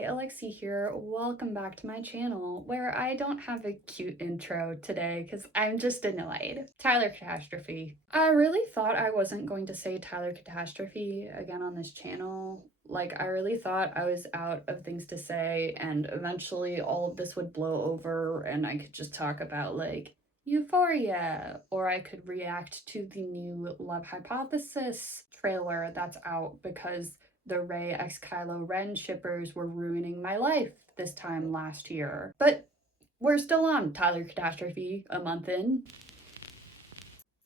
Hi, Alexi here. Welcome back to my channel, where I don't have a cute intro today because I'm just annoyed. Tyler Catastrophe. I really thought I wasn't going to say Tyler Catastrophe again on this channel. I really thought I was out of things to say and eventually all of this would blow over and I could just talk about Euphoria, or I could react to the new Love Hypothesis trailer that's out because the Rey x Kylo Ren shippers were ruining my life this time last year. But we're still on Tyler Catastrophe a month in.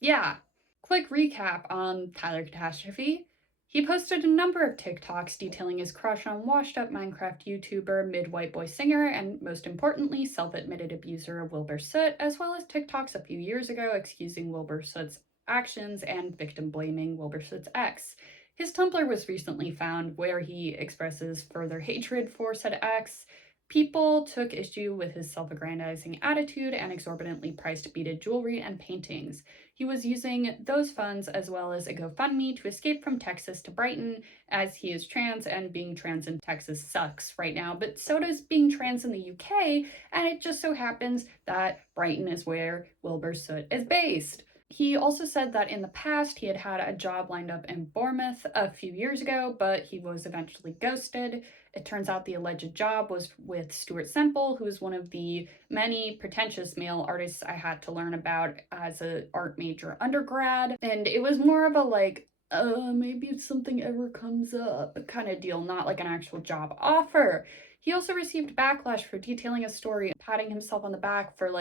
Yeah, quick recap on Tyler Catastrophe. He posted a number of TikToks detailing his crush on washed-up Minecraft YouTuber, mid-white boy singer, and most importantly, self-admitted abuser Wilbur Soot, as well as TikToks a few years ago excusing Wilbur Soot's actions and victim-blaming Wilbur Soot's ex. His Tumblr was recently found where he expresses further hatred for said ex. People took issue with his self-aggrandizing attitude and exorbitantly priced beaded jewelry and paintings. He was using those funds as well as a GoFundMe to escape from Texas to Brighton, as he is trans and being trans in Texas sucks right now, but so does being trans in the UK, and it just so happens that Brighton is where Wilbur Soot is based. He also said that in the past he had had a job lined up in Bournemouth a few years ago, but he was eventually ghosted. It turns out the alleged job was with Stuart Semple, who is one of the many pretentious male artists I had to learn about as an art major undergrad. And it was more of a maybe if something ever comes up kind of deal, not like an actual job offer. He also received backlash for detailing a story, patting himself on the back for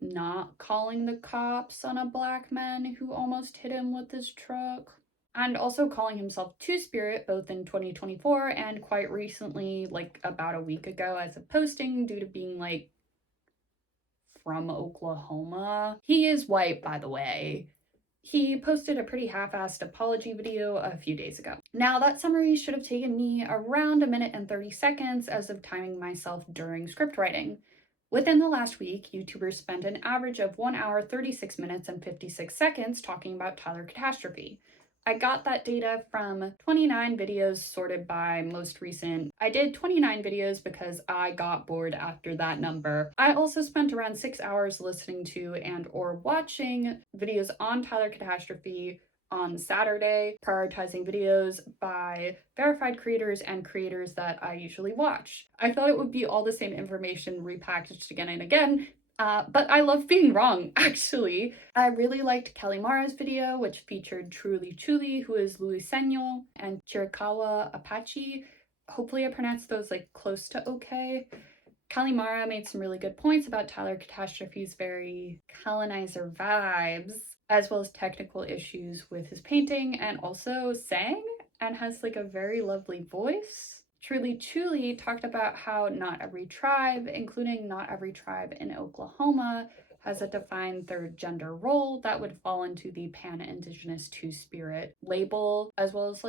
not calling the cops on a black man who almost hit him with his truck, and also calling himself Two-Spirit both in 2024 and quite recently, about a week ago, as a posting due to being from Oklahoma. He is white, by the way. He posted a pretty half-assed apology video a few days ago. Now, that summary should have taken me around 1 minute and 30 seconds as of timing myself during script writing. Within the last week, YouTubers spent an average of 1 hour, 36 minutes, and 56 seconds talking about Tyler Catastrophe. I got that data from 29 videos sorted by most recent. I did 29 videos because I got bored after that number. I also spent around 6 hours listening to and or watching videos on Tyler Catastrophe on Saturday, prioritizing videos by verified creators and creators that I usually watch. I thought it would be all the same information repackaged again and again, but I love being wrong, actually. I really liked Kelly Mara's video, which featured Truly Chuli, who is Luiseno, and Chiricahua Apache. Hopefully I pronounced those close to okay. Kelly Mara made some really good points about Tyler Catastrophe's very colonizer vibes, as well as technical issues with his painting, and also sang and has a very lovely voice. Truly Chuli talked about how not every tribe, including not every tribe in Oklahoma, has a defined third gender role that would fall into the pan-indigenous two-spirit label, as well as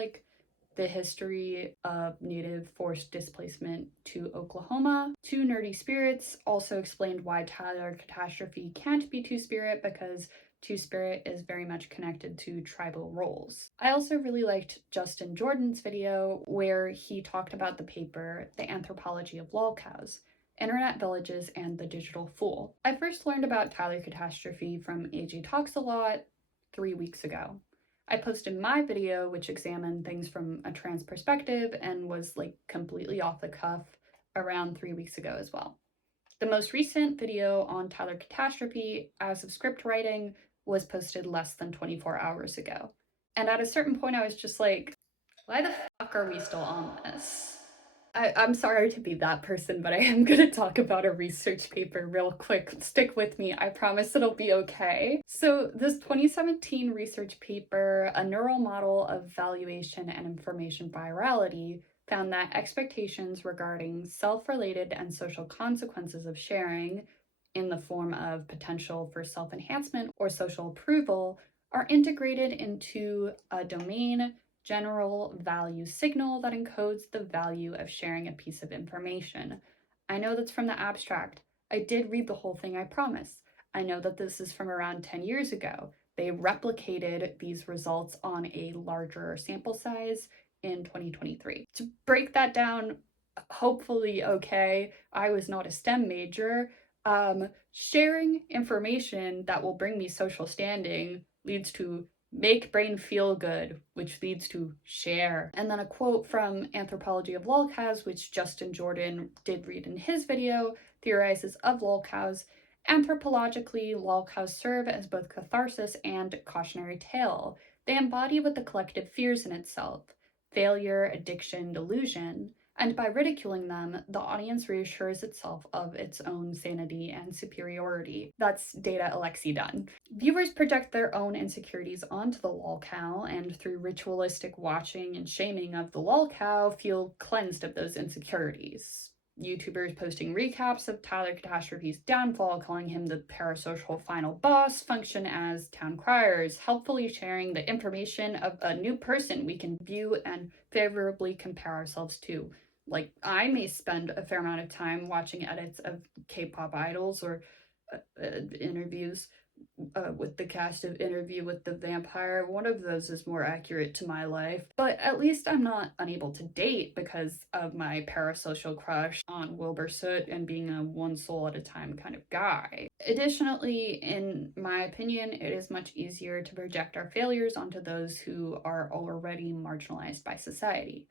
the history of Native forced displacement to Oklahoma. Two Nerdy Spirits also explained why Tyler Catastrophe can't be Two-Spirit because Two-Spirit is very much connected to tribal roles. I also really liked Justin Jordan's video where he talked about the paper, The Anthropology of Lolcows, Internet Villages and the Digital Fool. I first learned about Tyler Catastrophe from AG Talks a Lot 3 weeks ago. I posted my video, which examined things from a trans perspective and was completely off the cuff around 3 weeks ago as well. The most recent video on Tyler Catastrophe, as of script writing, was posted less than 24 hours ago. And at a certain point, I was just like, why the fuck are we still on this? I'm sorry to be that person, but I am going to talk about a research paper real quick. Stick with me. I promise it'll be okay. So this 2017 research paper, A Neural Model of Valuation and Information Virality, found that expectations regarding self-related and social consequences of sharing in the form of potential for self-enhancement or social approval are integrated into a domain general value signal that encodes the value of sharing a piece of information. I know that's from the abstract. I did read the whole thing, I promise. I know that this is from around 10 years ago. They replicated these results on a larger sample size in 2023. To break that down hopefully okay. I was not a STEM major. Sharing information that will bring me social standing leads to make brain feel good, which leads to share. And then a quote from Anthropology of Lolcows, which Justin Jordan did read in his video, theorizes of lolcows. Anthropologically, lolcows serve as both catharsis and cautionary tale. They embody what the collective fears in itself: failure, addiction, delusion. And by ridiculing them, the audience reassures itself of its own sanity and superiority. That's Data Alexi done. Viewers project their own insecurities onto the lolcow, and through ritualistic watching and shaming of the lolcow, feel cleansed of those insecurities. YouTubers posting recaps of Tyler Catastrophe's downfall, calling him the parasocial final boss, function as town criers, helpfully sharing the information of a new person we can view and favorably compare ourselves to. Like, I may spend a fair amount of time watching edits of K-pop idols or interviews with the cast of Interview with the Vampire. One of those is more accurate to my life, but at least I'm not unable to date because of my parasocial crush on Wilbur Soot and being a one soul at a time kind of guy. Additionally, in my opinion, it is much easier to project our failures onto those who are already marginalized by society.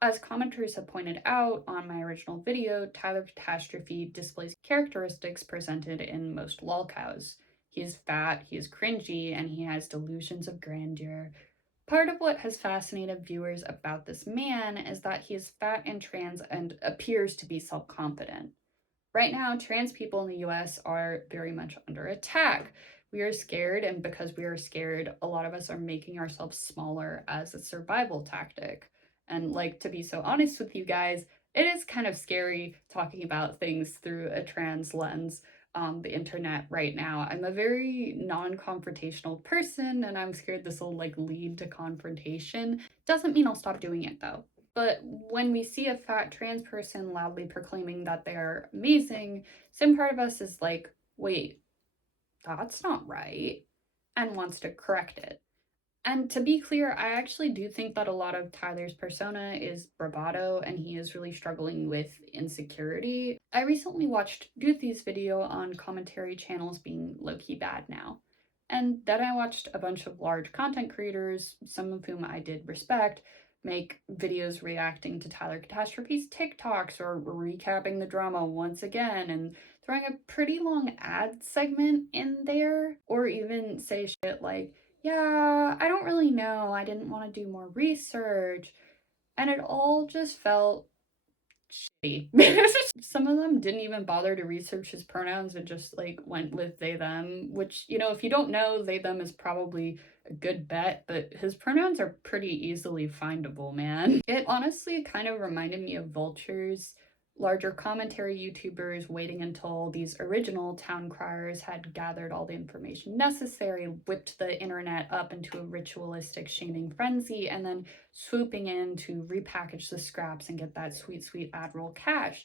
As commenters have pointed out on my original video, Tyler Catastrophe displays characteristics presented in most lolcows. He is fat, he is cringy, and he has delusions of grandeur. Part of what has fascinated viewers about this man is that he is fat and trans and appears to be self-confident. Right now, trans people in the US are very much under attack. We are scared, and because we are scared, a lot of us are making ourselves smaller as a survival tactic. And, like, to be so honest with you guys, it is kind of scary talking about things through a trans lens on the internet right now. I'm a very non-confrontational person, and I'm scared this will like lead to confrontation. Doesn't mean I'll stop doing it though. But when we see a fat trans person loudly proclaiming that they are amazing, some part of us is like, wait, that's not right, and wants to correct it. And to be clear, I actually do think that a lot of Tyler's persona is bravado and he is really struggling with insecurity. I recently watched Doothy's video on commentary channels being low-key bad now. And then I watched a bunch of large content creators, some of whom I did respect, make videos reacting to Tyler Catastrophe's TikToks or recapping the drama once again and throwing a pretty long ad segment in there, or even say shit like, yeah, I don't really know. I didn't want to do more research. And it all just felt shitty. Some of them didn't even bother to research his pronouns and just like went with they them, which, you know, if you don't know, they them is probably a good bet, but his pronouns are pretty easily findable, man. It honestly kind of reminded me of Vulture's larger commentary YouTubers waiting until these original town criers had gathered all the information necessary, whipped the internet up into a ritualistic shaming frenzy, and then swooping in to repackage the scraps and get that sweet, sweet ad roll cash.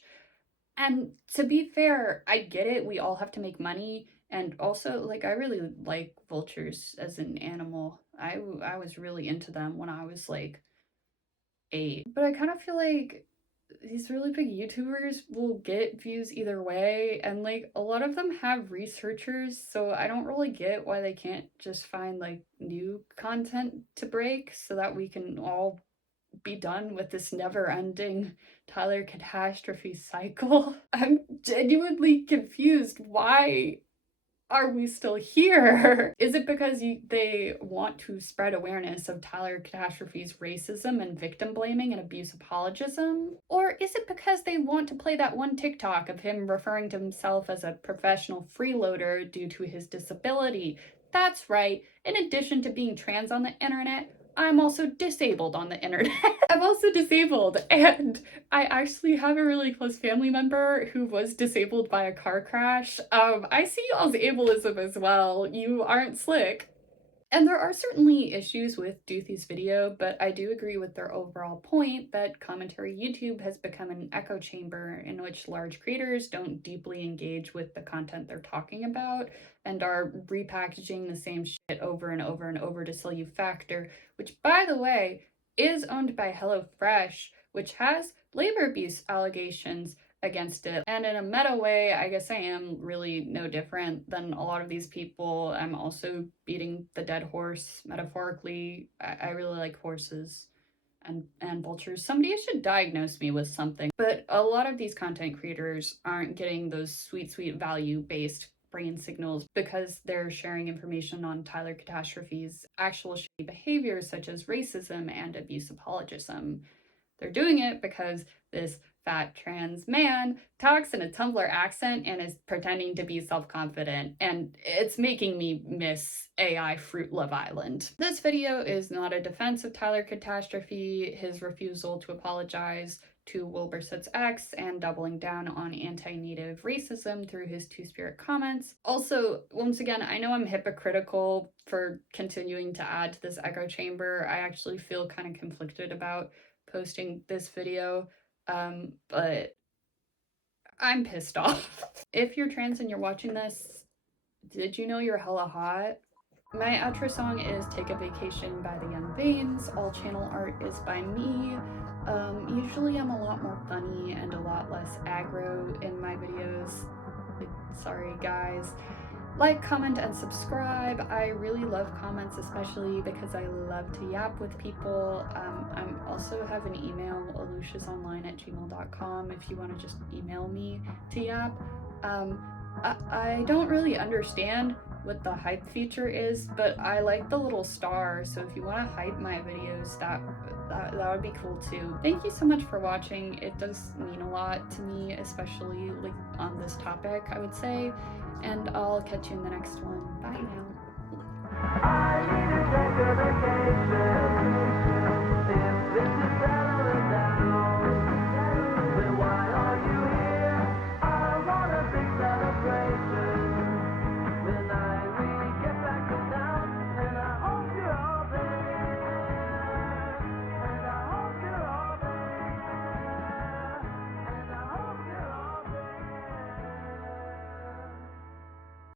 And to be fair, I get it. We all have to make money. And also, like, I really like vultures as an animal. I was really into them when I was like 8. But I kind of feel like these really big YouTubers will get views either way, and like a lot of them have researchers, so I don't really get why they can't just find like new content to break so that we can all be done with this never-ending Tyler Catastrophe cycle. I'm genuinely confused. Why are we still here? Is it because they want to spread awareness of Tyler Catastrophe's racism and victim blaming and abuse apologism? Or is it because they want to play that one TikTok of him referring to himself as a professional freeloader due to his disability? That's right, in addition to being trans on the internet, I'm also disabled on the internet. I'm also disabled, and I actually have a really close family member who was disabled by a car crash. I see y'all's ableism as well. You aren't slick. And there are certainly issues with Doothy's video, but I do agree with their overall point that commentary YouTube has become an echo chamber in which large creators don't deeply engage with the content they're talking about and are repackaging the same shit over and over and over to sell you Factor, which, by the way, is owned by HelloFresh, which has labor abuse allegations against it. And in a meta way, I guess I am really no different than a lot of these people. I'm also beating the dead horse metaphorically. I really like horses and vultures. Somebody should diagnose me with something. But a lot of these content creators aren't getting those sweet value-based brain signals because they're sharing information on Tyler Catastrophe's actual shitty behaviors such as racism and abuse apologism. They're doing it because this fat trans man talks in a Tumblr accent and is pretending to be self-confident, and it's making me miss AI Fruit Love Island. This video is not a defense of Tyler Catastrophe, his refusal to apologize to Wilburset's ex, and doubling down on anti-native racism through his two-spirit comments. Also, once again, I know I'm hypocritical for continuing to add to this echo chamber. I actually feel kind of conflicted about posting this video, but I'm pissed off. If you're trans and you're watching this, did you know you're hella hot? My outro song is Take a Vacation by the Young Veins. All channel art is by me. Usually I'm a lot more funny and a lot less aggro in my videos. Sorry guys. Like, comment, and subscribe. I really love comments, especially because I love to yap with people. I also have an email, aluciasonline@gmail.com, if you want to just email me to yap. I don't really understand what the hype feature is, but I like the little star, so if you want to hype my videos, that would be cool too. Thank you so much for watching. It does mean a lot to me, especially like on this topic, I would say. And I'll catch you in the next one. Bye now.